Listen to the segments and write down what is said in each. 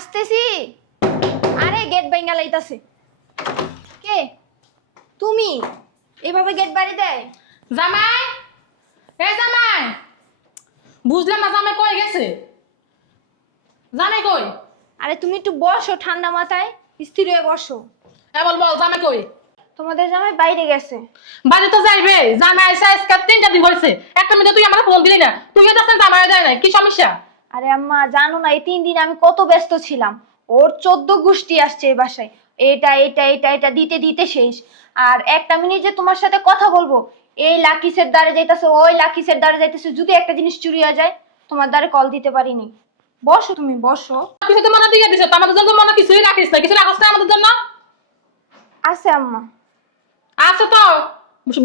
আসতেছি। আরে গেট ভাঙা লাইতাছে। কে তুমি? এভাবে গেট বাড়ি দেয়? জামাই, এ জামাই, বুঝলাম না জামাই কই গেছে? জামাই কই? আরে তুমি একটু বসো, ঠান্ডা মাথায় স্থির হয়ে বসো। হ্যাঁ বল বল, জামাই কই? তোমাদের জামাই বাইরে গেছে। বাড়ি তো যাইবে, জামাই আইসা আজকে 3টা দিন হয়েছে। একটা মিনিট তুই আমার ফোন দিলি না, তুই তো আসলে জামাই দেয় না, কি সমস্যা? আরে আম্মা জানো না, এই 3 দিন আমি কত ব্যস্ত ছিলাম। ওর 14 গোষ্ঠী আসছে এই বাসায়। এটা এটা এটা এটা দিতে দিতে শেষ। আর একটা মিনিট যে তোমার সাথে কথা বলবো, এই লাকিসের দ্বারে যাইতেছে, ওই লাকিসের দ্বারে যাইতেছে, যদি একটা জিনিস চুরি হয়ে যায় তোমার দ্বারে কল দিতে পারিনি। বসো, তুমি বসো। কিছু তো মনে দিয়ে দিছে, তো আমাদের জন্য মনে কিছুই রাখিস না, কিছু রাখিস না আমাদের জন্য। আছে আম্মা। আচ্ছা তো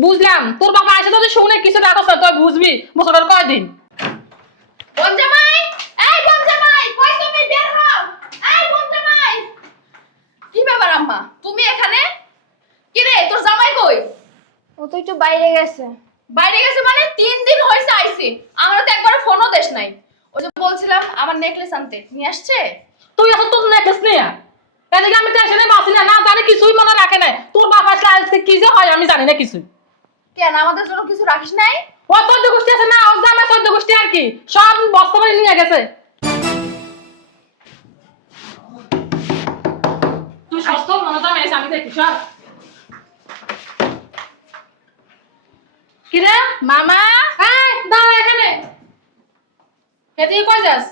বুঝলাম, তোর বাবা আসে যদি শুনে কিছু রাখিস না, তুই বুঝবি বছরের কয়দিন। বোন জামাই, এই বোন জামাই, কই তুমি? বের হও। এই বোন জামাই। কি ব্যাপার আম্মা, তুমি এখানে? কি রে, তোর জামাই কই? ও তো একটু বাইরে গেছে। বাইরে গেছে মানে? 3 দিন হয়েছে আইছে, আমরা তো একবার ফোনও দেশ নাই। ওই যে বলছিলাম আমার নেকলেস আনতে, নিয়ে আসছে? তুই এখন তোর নেকলেস নিয়ে এদিকে আমি টেনশনে বাঁচি না, না জানি কিছুই মনে রাখে নাই। তোর বাবা আসলে আজকে কি যে হয় আমি জানি না কিছু। কেন আমাদের জন্য কিছু রাখিস নাই? ও 14 গোষ্ঠী আছে না, ওর জামা 14 গোষ্ঠী আর কি, সব বস্তা করে নিয়ে গেছে। তুই সস্ত মনে দাম এসে আমি দেখি সব। কিরে মামা, এই দাঁড়া এখানে, এদিকে কই যাস?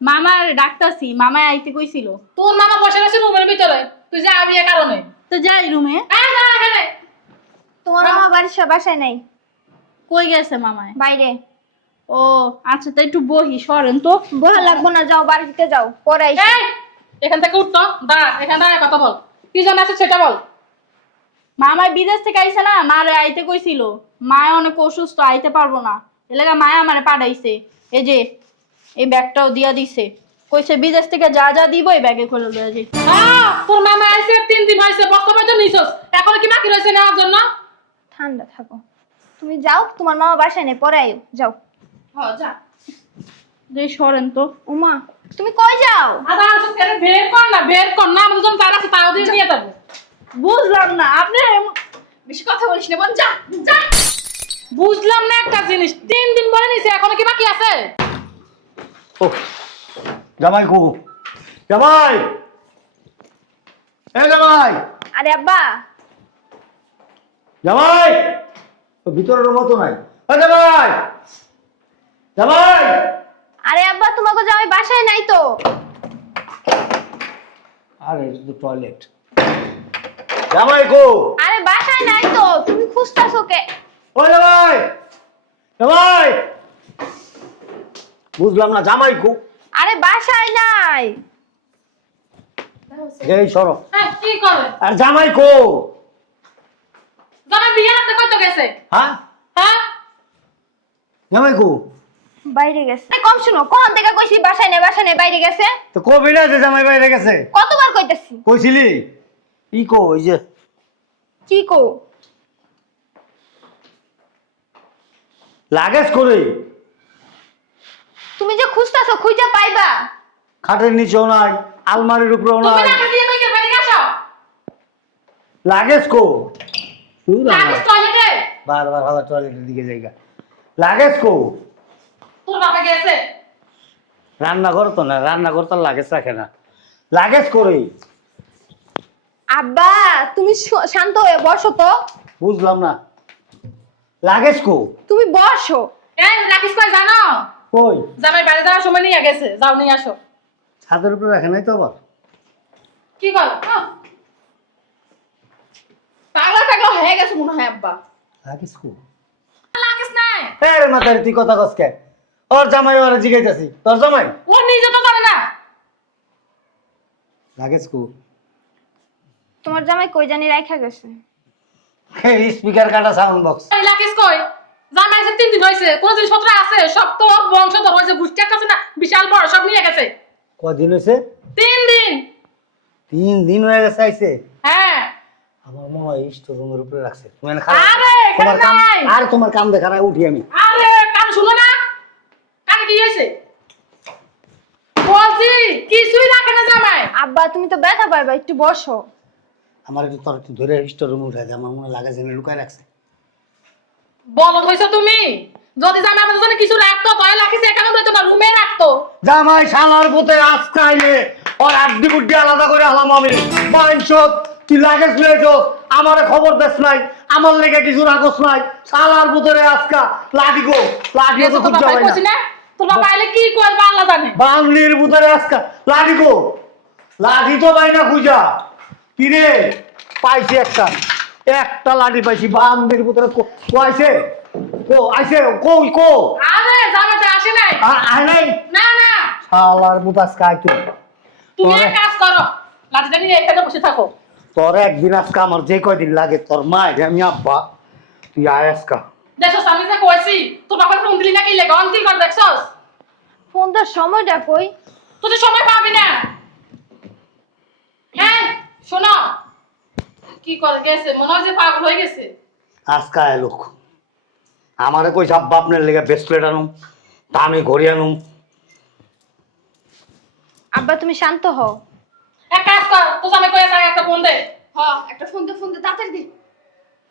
মামার ডাকতাছি, মামা আইতে কইছিল। তোর মামা বসে আছে রুমের ভিতরে, তুই যা আবি এ কারণে। তো যাই রুমে। এই দাঁড়া এখানে। তোমার মামা বাসায় নাই, কই গেছে মামায়? বাইরে। ও আচ্ছা, তো একটু বহি, সরেন তো। বহা লাগবো না, যাও বাড়িতে যাও, পরে আইসো। এই এখান থেকে উঠতো, দাঁড়া এখানে দাঁড়ায় কথা বল, কি জানা আছে সেটা বল। মামায় বিদেশ থেকে আইছে না, মারে আইতে কইছিল। মায় অনেক অসুস্থ, আইতে পারবো না। এলাকা মায়া আমারে পাঠাইছে। এই যে এই ব্যাগটাও দিয়া দিছে, কইছে বিদেশ থেকে যা যা দিব এই ব্যাগে করে লয়ে যাই। তোর মামা আইছে 3 দিন হয়েছে, বস্তা পর্যন্ত নিছস, এখন কি বাকি রয়েছে নেওয়ার জন্য? ঠান্ডা থাকো, তুমি যাও, তোমার মামা বাসায় নেই, পরে আইও, যাও। হ্যাঁ যা। যে সরেন তো। উমা, তুমি কই যাও? আদা আসো কেন, বের কর না, বের কর না, আমাদের জন্য তার আছে তাও দিয়ে নিয়ে যাবো। বুঝলাম না আপনি বেশি কথা বলিস না বোন, যা যা। বুঝলাম না একটা জিনিস, 3 দিন বলে নিছে, এখনো কি বাকি আছে? ও জামাই কো, জামাই, এ জামাই, আরে আব্বা, জামাই, তো ভিতরের মতো নাই। এ জামাই, জামাই, আরে আব্বা, তোমাকে জামাই বাসায় নাই তো। আরে এটা তো টয়লেট। জামাই কো, আরে বাসায় নাই তো, তুমি খুঁজতাছো কে? ও জামাই, জামাই, বুঝলাম না, জামাই কো। আরে বাসায় নাই। এই সরো। হ্যাঁ কি করে? আর জামাই কো? জামাই বিয়ে রাখতে কত গেছে? হ্যাঁ, হ্যাঁ জামাই কো? বাইরে গেছে। আরে কম শুনো, কোন থেকে কইছি বাসায় নেই, বাসায় নেই, বাইরে গেছে। তো কবি না যে জামাই বাইরে গেছে? কতবার কইতাছি। কইছিলি? ই কো, ওই যে কি কো? লাগেজ করে তুমি যে খুঁজতাছো, খুঁজে পাইবা। খাটের নিচেও নাই, আলমারির উপরেও তুমি নাই। না বিয়ে কই কে বাইরে আসো? লাগেজ কো? লাগিস টয়লেটে। বারবার আবার টয়লেটের দিকে জায়গা। লাগেজ কো? তোর বাবা গেছে। রান্নাঘর তো না, রান্নাঘর তো লাগেজ রাখে না। লাগেজ করে আব্বা, তুমি শান্ত হয়ে বসো তো। বুঝলাম না, লাগেজ কো? তুমি বসো। এই রাখিস কই জানো? কই? জামাই বাড়ি যাওয়ার সময় নিয়ে গেছে, যাও নিয়ে আসো। ছাদের উপরে রাখে নাই তো আবার? কি কর? পাগলা টাগলা হয়ে গেছে মনে হয় আব্বা। লাগেজ কো? লাগিস নাই। আরে মাতারি তুই কথা কস কে? ওর জামাই ওরে জিগাইতাছি, তোর জামাই? ও নিজে তো জানে না। লাগেজ কো? তোমার জামাই কই জানি রাইখা গেছে। এই স্পিকার কাটা সাউন্ড বক্স। এই লাগিস কই? জামাই এসে 3 দিন হয়েছে, কোন জিনিসপত্র আছে? সব তো ওর বংশধর হয়েছে, গুষ্টি একটা আছে না বিশাল বড়, সব নিয়ে গেছে। কদিন হয়েছে? 3 দিন। 3 দিন হয়ে গেছে আইছে। হ্যাঁ। আমার মনে হয় স্টোর রুমের উপরে রাখছে। তুমি এনে আরে এখানে তোমার কাম, নাই। আর তোমার কাম দেখা না, উঠি আমি। আরে কান শুনো না, কানে কি হয়েছে বলছি? কিছুই রাখে না জামাই। আব্বা তুমি তো ব্যথা পাইবা, একটু বসো। আমার একটু তোর একটু ধরে স্টোর রুমে উঠাই দে, আমার মনে লাগে যে লুকায় রাখছে। বলদ হইছো তুমি। যদি জামাই আমাদের জন্য কিছু রাখতো তাহলে রাখিস এখানে রইতো না, রুমে রাখতো। জামাই শালার পুতে আজকে আইলে ওর আড্ডি বুড্ডি আলাদা করে হলাম আমি। বাইনশত তুই লাগেজ লইছো, আমারে খবর দেস নাই, আমার লেগে কিছু রাখস নাই। শালার পুতরে আজকা লাডিগো লাডিগো তো তোর খুঁজে বাবাই পাই কইছি না। না, তোর বাবা আইলে কি করবে আল্লাহ জানে। বাংলির পুতরে আজকা লাডিগো লাঠি তো পাই না খুঁজা। কিরে পাইছি একটা লাঠি পাইছি। বাংলির পুতরে আইছে কো আইছে কই কো আরে জামাইটা আসে নাই। আয় নাই না না, শালার পুত আজকা আইতো। তুমি তোরে- এক কাজ করো, লাঠিটা নিয়ে এখানে বসে থাকো। তোর একদিন আজকে আমার যে কয়দিন লাগে তোর মা আমি আব্বা তুই আয় আজকা। দেখছস আমি যে কইছি তোর বাবার ফোন দিলি না কি লেগে অন কি কর দেখছস। ফোন দেওয়ার সময়টা কই? তুই তো সময় পাবি না। হ্যাঁ শোনো, কি করে গেছে মনে হয় যে পাগল হয়ে গেছে। আজকা আয় লোক আমারে কইছে আব্বা আপনার লেগে ব্রেসলেট আনুম, দামি ঘড়ি আনুম। আব্বা তুমি শান্ত হও। এক কাজ কর, তোর জামাই কইছে একটা ফোন দে। হ একটা ফোন দে তাড়াতাড়ি দে।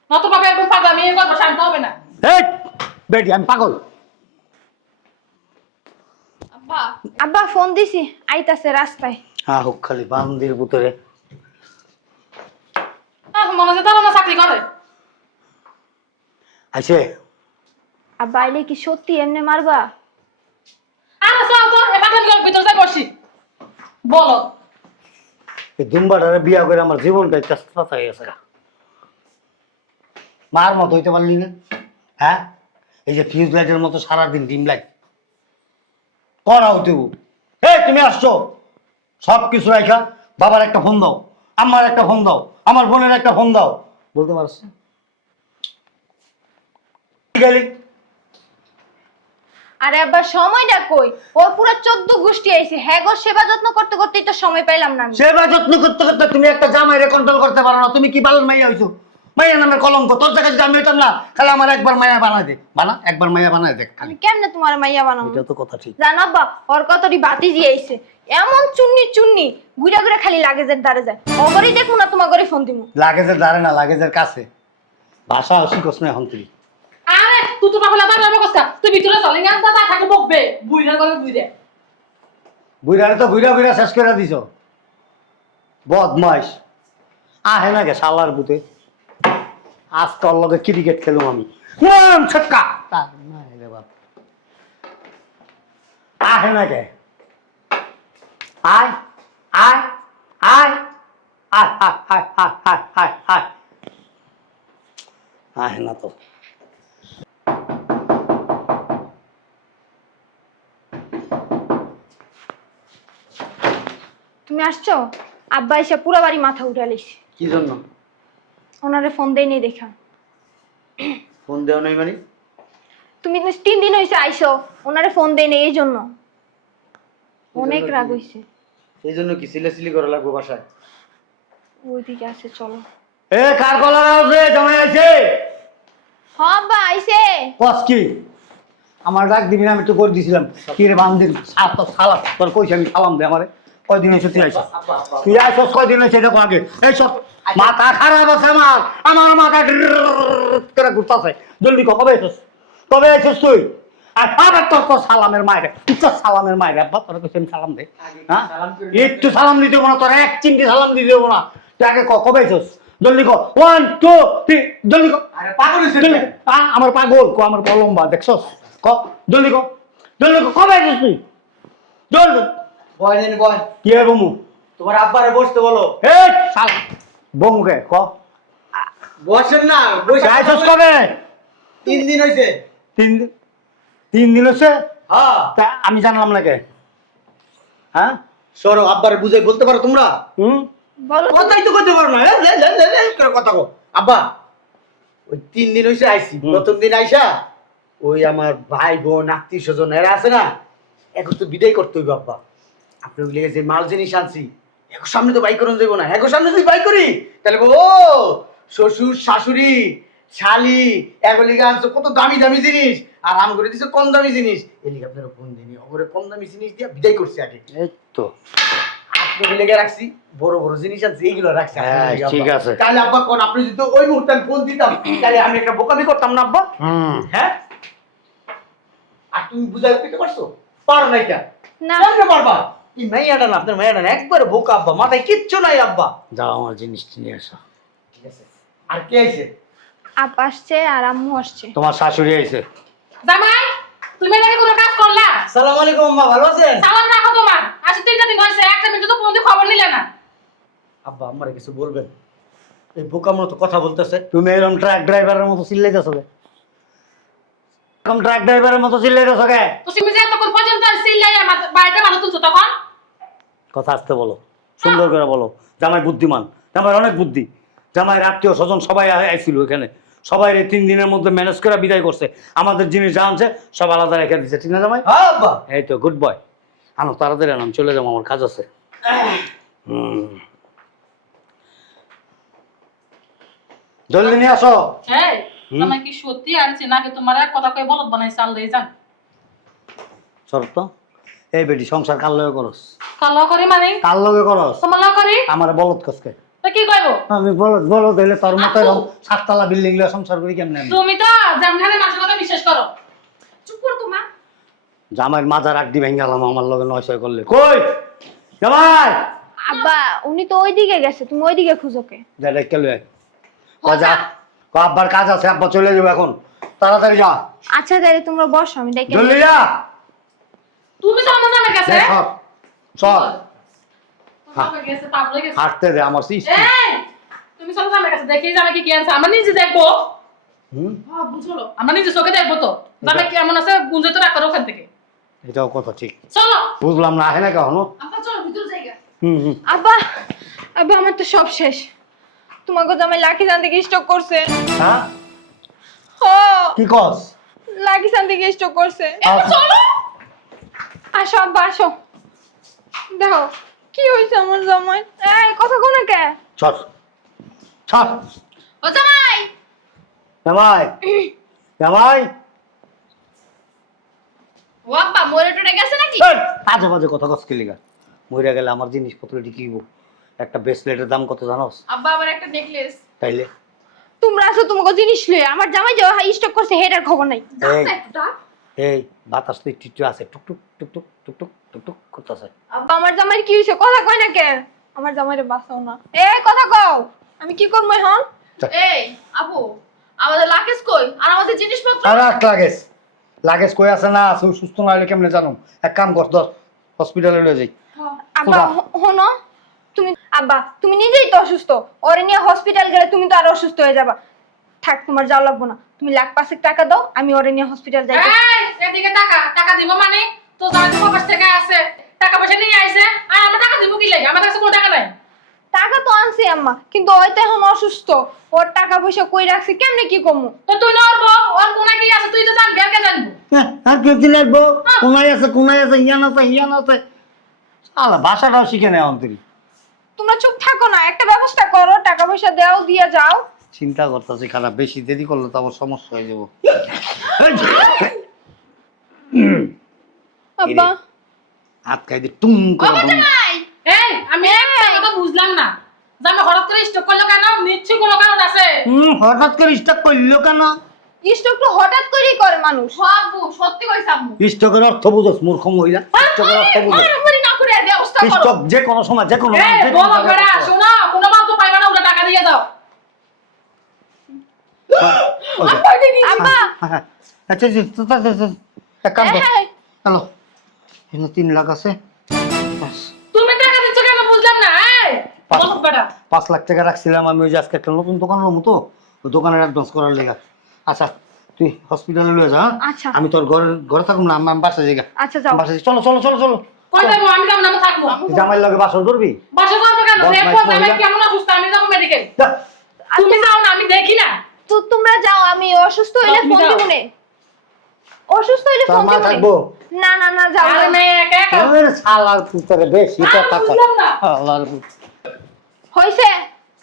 না তোর বাবা একদম পাগল, আমি এই কথা শান্ত হবে না। এই বেটি আমি পাগল। আব্বা আব্বা ফোন দিছি, আইতাছে রাস্তায়। হ্যাঁ হোক খালি বান্দির ভিতরে মনে হচ্ছে তারা না চাকরি করে। আছে। আব্বা আইলে কি সত্যি এমনি মারবা? আরে চল তো এবার আমি ভিতর যাই বসি। বলো এই দুম্বাটারে বিয়া করে আমার জীবনটাই চেষ্টা হয়ে গেছে। মার মতো হইতে পারলি না? হ্যাঁ এই যে ফিউজ লাইটের মতো সারাদিন ডিম লাইট করা হইতে। এই তুমি আসছো সব কিছু রাখা বাবার একটা ফোন দাও, আমার একটা ফোন দাও, আমার বোনের একটা ফোন দাও, বলতে পারছো গেলি। আরে আব্বা সময়টা কই? ওর পুরো 14 গোষ্ঠী আইছে, হ্যাঁ গো সেবা যত্ন করতে করতেই তো সময় পাইলাম না আমি। সেবা যত্ন করতে করতে তুমি একটা জামাইরে কন্ট্রোল করতে পারো না। তুমি কি বালের মাইয়া হইছো? মাইয়া নামের কলঙ্ক। তোর জায়গায় যদি আমি হইতাম না তাহলে আমার একবার মাইয়া বানাই দে, একবার মাইয়া বানাই দে খালি। আমি কেমনে তোমার মাইয়া বানাবো? এটা তো কথা ঠিক। জানো আব্বা ওর কতটি বাতিজি আইছে, এমন চুন্নি ঘুরে ঘুরে খালি লাগেজের দ্বারে যায়। অগরই দেখবো না তোমার ঘরে ফোন দিমু। লাগেজের দ্বারে না, লাগেজের কাছে। ভাষা শিখস না এখন তুই। আরে তুই তো বাবা লাগার নামে কষ্ট, তুই ভিতরে চলে না দাদা থাকে বকবে বুইরা করে বুইরা। বুইরারে তো ঘুরা ঘুরা শেষ করে দিছ। বদমাইশ আহে না গে শালার বুতে। আজ তোর লগে ক্রিকেট খেলুম আমি। ছক্কা আহে না গে। আয় আয় আয় আয় আয় আয় আয় আয় আয় আয় আহে না তো। তুমি আসছো? আব্বা এসে পুরো বাড়ি মাথা উঠে লাইছে। কি জন্য ওনারে ফোন দেই নেই দেখা। ফোন দেও নাই মানে? তুমি 3 দিন হইছে আইছো, ওনারে ফোন দেই নেই এই জন্য। অনেক রাগ হইছে। এই জন্য কি সিলেসিলি করা লাগবে বাসায়? ওইদিকে আছে চলো। এ কার গলা আছে? জামাই আছে? হ্যাঁ আব্বা আইছে। কস কি আমার ডাক দিবি না? আমি তো করে দিছিলাম। কি রে বান্দির সাত তো সালা তোর কইছি আমি সালাম দে আমারে। কয়দিন হইছে তুই আইছস? তুই আইছস কয়দিন হইছে দেখো আগে। এই সব মাথা খারাপ আছে আমার মাথা করে ঘুরতাছে। জলদি কবে আইছস? কবে আইছস তুই? আর আবার তোর সালামের মায়ের তুই সালামের মায়ের আব্বা তোর কইছি আমি সালাম দে। হ্যাঁ একটু সালাম দিতে দেবো না, তোর এক চিমটি সালাম দিতে দেবো না। তুই আগে কবে আইছস? জলদি ক 1 2 3 জলদি ক। আরে পাগল হইছিস? আমার পাগল কো আমার লম্বা দেখছস? ক জলদি ক জলদি ক কবে আইছস তুই? জলদি বয় নেন বয়। কি হবে বমু? তোমার আব্বারে বসতে বলো। এই শালা বমুকে ক বসেন না, বসে আইছস কবে? 3 দিন হইছে। 3 দিন হচ্ছে? হ্যাঁ তা আমি জানলাম না কে? হ্যাঁ সরো, আব্বারে বুঝাই বলতে পারো তোমরা? বলো তো। কথাই তো কইতে পারো না। করে কথা কো। আব্বা ওই 3 দিন হইছে আইছি। প্রথম দিন আইসা ওই আমার ভাই বোন আত্মীয় স্বজন এরা আছে না, এখন তো বিদায় করতে হইব আব্বা। আপনি ওই লেগে যে মাল জিনিস আনছি এখন সামনে তো বাই করুন যাইব না। এখন সামনে যদি বাই করি তাহলে ও শ্বশুর শাশুড়ি শালি এগুলিকে আনছো কত দামি দামি জিনিস আর আম করে দিছো কম দামি জিনিস। এলিগে আপনারা ফোন দিনি ওরে কম দামি জিনিস দিয়ে বিদায় করছি আগে। এই তো আপনি লেগে রাখছি, বড় বড় জিনিস আছে এইগুলো রাখছি আপনার হ্যাঁ, লেগে, আব্বা। ঠিক আছে। তাহলে আব্বা কোন আপনি যদি ওই মুহূর্তে আমি ফোন দিতাম তাহলে আমি একটা বোকামি করতাম না আব্বা? হ্যাঁ, আর তুমি বুঝাই দিতে পারছো? পারো নাই কেন? না কেমনে পারবা? এই মাইয়াটা না, আপনার মাইয়াটা না একবারে বোকা আব্বা, মাথায় কিচ্ছু নাই আব্বা। যাও আমার জিনিসটা নিয়ে আসো। ঠিক আছে, আর কে আইছে? আপা আসছে আর আম্মু আসছে। তোমার শাশুড়ি আইছে। জামাই তুমি নাকি কোনো কাজ করলা? আসসালামু আলাইকুম আম্মা, ভালো আছেন? সালাম রাখো তোমার। আসলে 3টা দিন হয়েছে, একটা মিনিট তো ফোন দিয়ে খবর নিলে না। আব্বা আমারে কিছু বলবেন? এই বোকার মতো কথা বলতেছে। তুমি এরকম ট্রাক ড্রাইভারের মতো চিল্লাইতেছো কে? এরকম ট্রাক ড্রাইভারের মতো চিল্লাইতেছো কে? তো তুমি যে এতক্ষণ পর্যন্ত চিল্লাই আমার বাড়িতে ভালো তুলছো তখন? কথা আসতে বলো, সুন্দর করে বলো। জামাই বুদ্ধিমান, জামাইয়ের অনেক বুদ্ধি। জামাইয়ের আত্মীয় স্বজন সবাই আইছিল এখানে, সবাই এই 3 দিনের মধ্যে ম্যানেজ করে বিদায় করছে। আমাদের জিনিস যা আনছে সব আলাদা রেখে দিচ্ছে, ঠিক না জামাই? হ্যাঁ আব্বা। এই তো গুড বয়। আনো তাড়াতাড়ি আনো, আমি চলে যাবো, আমার কাজ আছে। জলদি নিয়ে আসো। এই জামাই কি সত্যি আনছে নাকি তোমার এক কথা কই বলত বানাইছে আল্লাহ জান। শর্ত এই বেটি সংসার কার লগে করস? কালো করি মানে কার লগে করস? তোমার লাও করি আমার বলদ কসকে। তো কি কইবো? আমি বলদ হইলে তোর মতো এরকম 7 তলা বিল্ডিং লয়ে সংসার করি কেমনে আমি? তুমি তো জামখানে মানুষের কথা বিশ্বাস করো। চুপ করো তোমা। জামাইয়ের মাজার আড্ডি ভেঙ্গালাম আমার লগে নয়সয় করলে। কই জামাই? আব্বা উনি তো ওইদিকে গেছে, তুমি ওইদিকে খুঁজোকে। যা ডেকে লয়ে যা। আব্বার কাজ আছে, আব্বা চলে যাবে এখন, তাড়াতাড়ি যা। আচ্ছা তাহলে তোমরা বসো, আমি ডেকে জলদি যা। তুমি তো আমার জামাই কাছে সর সর, তোমার গেছে তাবলে গেছে। হাঁটতে দে আমার সিস্টেম। এই তুমি সব জামাই কাছে দেখি জামাই কি আনছে আমরা নিজে দেখবো। হ্যাঁ বুঝলো, আমরা নিজে চোখে দেখবো তো জামাই কেমন আছে গুঞ্জে তো রাখো ওখান থেকে। এটাও কথা ঠিক, চলো বুঝলাম না আহে না কখনো। আব্বা চলো ভিতরে যাইগা। আব্বা আব্বা আমার তো সব শেষ। তোমাকে জামাই লাকি সান থেকে স্টক করছে। হ্যাঁ ও কি কস? লাকি সান থেকে স্টক করছে। চলো। আসো আব্বা আসো, দেখো কি হয়েছে আমার জামাই। এই কথা কোনা কে? চল চল ও জামাই। জামাই, জামাই ও আব্বা মরে টরে গেছে নাকি? এই, আজে বাজে কথা কস কেলিগা। মইরা গেলে আমার জিনিসপত্র টিকিব। একটা ব্রেসলেটের দাম কত জানোস? আব্বা আবার একটা নেকলেস। তাইলে তোমরা আসো তোমাকে জিনিস লয়ে, আমার জামাই যে স্টক করছে হেডার খবর নাই। এই একটু ডাক। এই বাতাস তো একটু আছে, টুকটুক টুকটুক টুকটুক টুকটুক করতেছে। আব্বা আমার জামাই কি হয়েছে কথা কয় না কে? আমার জামাইরে বাঁচাও না। এই কথা কও, আমি কি করবো এখন? এই আপু আমাদের লাকেশ কই আর আমাদের জিনিসপত্র? আর এক লাগেজ, লাগেজ কই আছে না আছে, সুস্থ না হলে কেমনে জানো? এক কাম কর, ধর হসপিটালে লয়ে যাই। আব্বা কোথা? হনো তুমি, আব্বা তুমি নিজেই তো অসুস্থ, ওরে নিয়ে হসপিটাল গেলে তুমি তো আরো অসুস্থ হয়ে যাবা। থাক তোমার যাওয়া লাগবো না, তুমি 1,05,000 টাকা দাও, আমি ওরে নিয়ে হসপিটাল যাই। এই এদিকে টাকা টাকা দিব মানে তো জামাই তো বাবার থেকে আছে টাকা পয়সা নিয়ে আইছে আর আমরা টাকা দিব কি লাগে? আমার কাছে কোনো টাকা নাই। টাকা তো আনছি আম্মা, কিন্তু ওই তো এখন অসুস্থ, ওর টাকা পয়সা কই রাখছি কেমনে কি কমু? তো তুই নড়বো ওর কোনা কি আছে তুই তো জানবি আর কে জানবো? আর কি লাগবো? কোনায় আছে, কোনায় আছে, ইয়ান আছে, ইয়ান আছে। আলা ভাষাটাও শিখে নেওয়া অন্তরি। তোমরা চুপ থাকো না, একটা ব্যবস্থা করো, টাকা পয়সা দাও, দিয়ে যাও। চিন্তা করতেছি খারাপ, বেশি দেরি করলে তো আবার সমস্যা হয়ে যাবো। আব্বা হাত খাই দিয়ে টুম করে বন্ধ। জামাই এই আমি একটা কথা বুঝলাম না জামাই হঠাৎ করে স্টক করলো কেন? নিশ্চয়ই কোনো কারণ আছে। হঠাৎ করে স্টক করলো কেন? স্টক তো হঠাৎ করেই করে মানুষ। আব্বু সত্যি কইছ আম্মু। স্টকের অর্থ বুঝোস মূর্খ মহিলা? স্টকের অর্থ বুঝোস? মারামারি না করে আর ব্যবস্থা করো। স্টক যে কোনো সময় যে কোনো এই যে কোনো বলো জায়গায় বেড়া করতে হয়। শোনো কোনো মাল তো পাইবা না ওটা টাকা দিয়ে দাও। ওই যে। আব্বা হ্যাঁ, আচ্ছা আচ্ছা, এক কাম কর, এই, হ্যালো, এখানে 3 লাখ আছে, ব্যাস। তুমি টাকা দিচ্ছ কেন বুঝলাম না। এই বলো বেড়া 5 লাখ টাকা রাখছিলাম আমি, ওই যে আজকে একটা নতুন দোকান লম তো, ওই দোকানের অ্যাডভান্স করার লেগা। আচ্ছা তুই হসপিটালে লয়ে যা, হ্যাঁ? আচ্ছা। আমি তোর ঘরে থাকুম না, আমি বাসায় যাই গা। আচ্ছা যাও। বাসায় যাই। চলো চলো চলো চলো। কই যাবো? আমি যাবো না, আমি থাকবো। জামাইয়ের লগে বাসর করবি? বাসা করবো কেন? বদমাইশ দেখবো জামাই মহিলা। কেমন অসুস্থ, আমি যাবো মেডিকেল। যা। তুমি যাও না, আমি দেখি না। তো তোমরা যাও, আমি অসুস্থ হইলে তুমি ফোন যাও। দিব নে। অসুস্থ হইলে তোর ফোন মা দিব নে। থাকবো? না না না যাও আরে না। মেয়ে একা একা। ওই শালার পুত্রে বেশি আমি কথা কয়। বুঝলাম না। শালার পুত্র। হইছে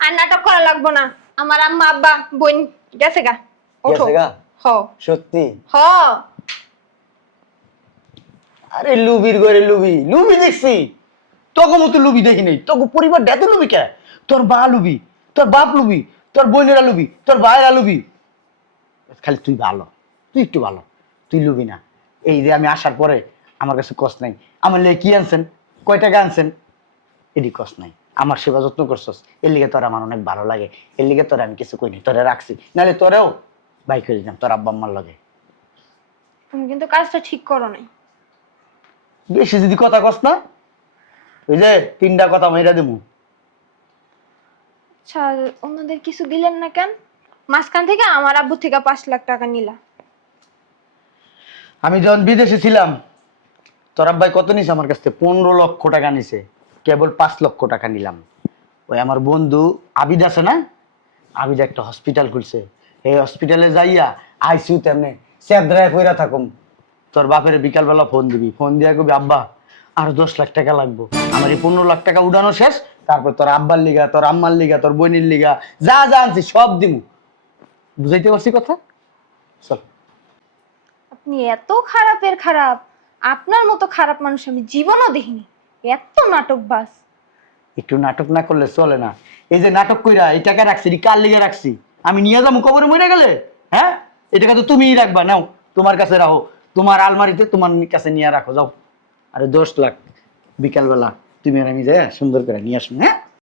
আর নাটক করা লাগবো না। আমার আম্মা আব্বা বোন গেছে গা, ওঠো। গেছে গা? হ সত্যি? হ আরে লুবির ঘরে লুবি লুবি দেখছি, তোকে মতো লুবি দেখি নাই। তোকে পরিবার ডেতে লুবি কে? তোর বা লুবি, তোর বাপ লুবি, তোর বোনেরা লুবি, তোর ভাইয়েরা লুবি। খালি তুই ভালো, তুই একটু ভালো, তুই লুবি না। এই যে আমি আসার পরে আমার কাছে কষ্ট নাই। আমার লেগে কি আনছেন, কয় টাকা আনছেন, এডি কষ্ট নাই। আমার সেবা যত্ন করছস, এর লিগে তোর আমার অনেক ভালো লাগে। এর লিগে তোর আমি কিছু কইনি, তোরে রাখছি, নাহলে তোরেও বাইক করে দিতাম তোর আব্বা আম্মার লগে। তুমি কিন্তু কাজটা ঠিক করো নাই। বেশি যদি কথা কস না, ওই যে 3টা কথা মেয়েরা দেবো। আচ্ছা, ওনাদের কিছু দিলেন না কেন? মাঝখান থেকে আমার আব্বু থেকে 5 লাখ টাকা নিলা। আমি যখন বিদেশে ছিলাম, তোর আব্বাই কত নিছে আমার কাছ থেকে? 15 লক্ষ টাকা নিছে, কেবল 5 লক্ষ টাকা নিলাম। ওই আমার বন্ধু আবিদ আছে না, আবিদ একটা হসপিটাল খুলছে, এই হসপিটালে যাইয়া আইসিউ তেমনি চেদ্রায় কইরা থাকুম। তোর বাপের বিকালবেলা ফোন দিবি, ফোন দিয়া কবি আব্বা আরো 10 লাখ টাকা লাগবো। আমার এই 15 লাখ টাকা উড়ানো শেষ, তারপর তোর আব্বার লিগা, তোর আম্মার লিগা, তোর বোনের লিগা যা যা আনছি সব দিমু। বুঝাইতে পারছি কথা? চল। আপনি এত খারাপের খারাপ, আপনার মতো খারাপ মানুষ আমি জীবনও দেখিনি। এত নাটকবাজ। একটু নাটক না করলে চলে না। এই যে নাটক কইরা এই টাকা রাখছি, এটি কার লিগে রাখছি? আমি নিয়ে যাবো কবরে মরে গেলে? হ্যাঁ, এই টাকা তো তুমিই রাখবা, নাও তোমার কাছে রাখো, তোমার আলমারিতে তোমার কাছে নিয়ে রাখো, যাও। আরে 10 লাখ বিকালবেলা তুমি আর আমি যাই সুন্দর করে নিয়ে আসুন। হ্যাঁ।